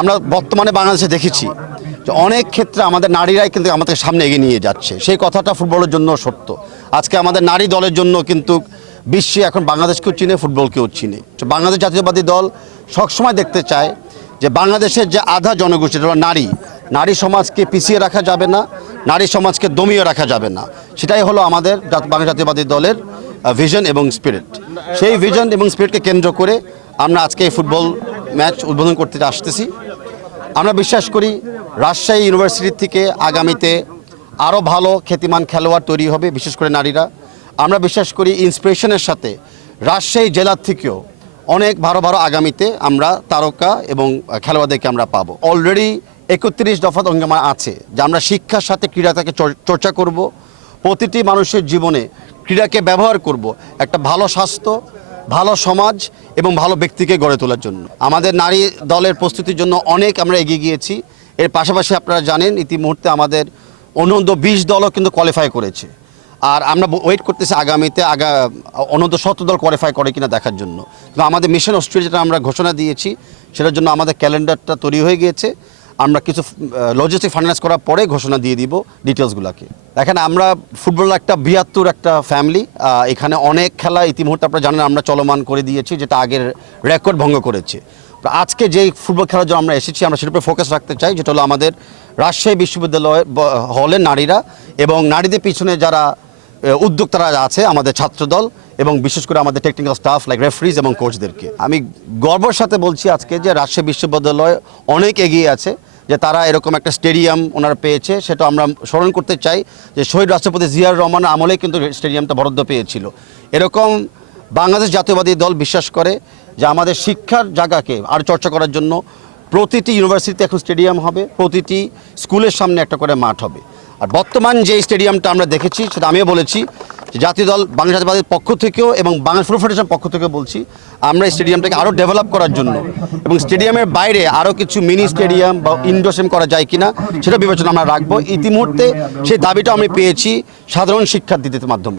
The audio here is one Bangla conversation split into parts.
আমরা বর্তমানে বাংলাদেশে দেখেছি যে অনেক ক্ষেত্রে আমাদের নারীরাই কিন্তু আমাদের সামনে এগিয়ে নিয়ে যাচ্ছে। সেই কথাটা ফুটবলের জন্য সত্য। আজকে আমাদের নারী দলের জন্য কিন্তু বিশ্বে এখন বাংলাদেশকেও চিনে, ফুটবলকেও চিনে। তো বাংলাদেশ জাতীয়বাদী দল সবসময় দেখতে চায় যে বাংলাদেশের যে আধা জনগোষ্ঠী নারী। নারী সমাজকে পিছিয়ে রাখা যাবে না, নারী সমাজকে দমিয়ে রাখা যাবে না। সেটাই হলো আমাদের বাংলা জাতীয়বাদী দলের ভিশন এবং স্পিরিট সেই ভিশন এবং স্পিরিটকে কেন্দ্র করে আমরা আজকে ফুটবল ম্যাচ উদ্বোধন করতে আসতেছি। আমরা বিশ্বাস করি রাজশাহী ইউনিভার্সিটি থেকে আগামীতে আরও ভালো খ্যাতিমান খেলোয়াড় তৈরি হবে, বিশেষ করে নারীরা। আমরা বিশ্বাস করি ইন্সপিরেশনের সাথে রাজশাহী জেলার থেকেও অনেক ভালো ভালো আগামীতে আমরা তারকা এবং খেলোয়াড়দেরকে আমরা পাবো। অলরেডি একত্রিশ দফা অঙ্গমা আছে যে আমরা শিক্ষার সাথে ক্রীড়াটাকে চর- চর্চা করব। প্রতিটি মানুষের জীবনে ক্রীড়াকে ব্যবহার করব। একটা ভালো স্বাস্থ্য ভালো সমাজ এবং ভালো ব্যক্তিকে গড়ে তোলার জন্য। আমাদের নারী দলের প্রস্তুতির জন্য অনেক আমরা এগিয়ে গিয়েছি। এর পাশাপাশি আপনারা জানেন ইতিমুহূর্তে আমাদের অনন্ত বিশ দলও কিন্তু কোয়ালিফাই করেছে। আর আমরা ওয়েট করতেছি আগামীতে আগা অনন্ত সত্তর দল কোয়ালিফাই করে কিনা দেখার জন্য। কিন্তু আমাদের মিশন অস্ট্রেলিয়া যেটা আমরা ঘোষণা দিয়েছি, সেটার জন্য আমাদের ক্যালেন্ডারটা তৈরি হয়ে গিয়েছে। আমরা কিছু লজিস্টিক ফাইন্যান্স করার পরে ঘোষণা দিয়ে দিব ডিটেলসগুলোকে দেখেন, আমরা ফুটবল একটা বৃহত্তর একটা ফ্যামিলি এখানে অনেক খেলা ইতিমুহূর্তে আপনারা জানেন আমরা চলমান করে দিয়েছি, যেটা আগের রেকর্ড ভঙ্গ করেছে। আজকে যেই ফুটবল খেলার জন্য আমরা এসেছি, আমরা সেটার উপরে ফোকাস রাখতে চাই, যেটা হলো আমাদের রাজশাহী বিশ্ববিদ্যালয় হলের নারীরা এবং নারীদের পিছনে যারা উদ্যোক্তারা আছে আমাদের ছাত্রদল এবং বিশেষ করে আমাদের টেকনিক্যাল স্টাফ লাইক রেফারিজ এবং কোচদেরকে আমি গর্বের সাথে বলছি আজকে যে রাজশাহী বিশ্ববিদ্যালয় অনেক এগিয়ে আছে, যে তারা এরকম একটা স্টেডিয়াম ওনারা পেয়েছে, সেটা আমরা স্মরণ করতে চাই যে শহীদ রাষ্ট্রপতি জিয়ার রহমান আমলেই কিন্তু স্টেডিয়ামটা বরাদ্দ পেয়েছিল। এরকম বাংলাদেশ জাতীয়বাদী দল বিশ্বাস করে যে আমাদের শিক্ষার জায়গাকে আর চর্চা করার জন্য প্রতিটি ইউনিভার্সিটিতে এখন স্টেডিয়াম হবে, প্রতিটি স্কুলের সামনে একটা করে মাঠ হবে। আর বর্তমান যে স্টেডিয়ামটা আমরা দেখেছি, সেটা আমিও বলেছি জাতীয় দল, বাংলা জাতীয়বাদীর পক্ষ থেকেও এবং বাংলা ফুটবল ফেডারেশনের পক্ষ থেকেও বলছি, আমরা এই স্টেডিয়ামটাকে আরও ডেভেলপ করার জন্য এবং স্টেডিয়ামের বাইরে আরও কিছু মিনি স্টেডিয়াম বা ইনডোর স্টেডিয়াম করা যায় কিনা, সেটা বিবেচনা আমরা রাখব। ইতিমধ্যে সেই দাবিটা আমি পেয়েছি সাধারণ শিক্ষার্থীদের মাধ্যমে।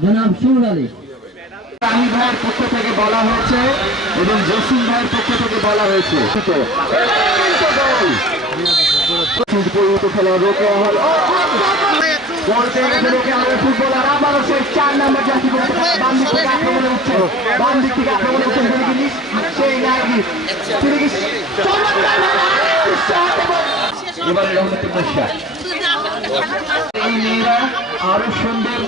জনাব সুর আলী। ভাইয়ের পক্ষ থেকে বলা হয়েছে এবং জসিম ভাইয়ের পক্ষ থেকে বলা হয়েছে। আরও সুন্দর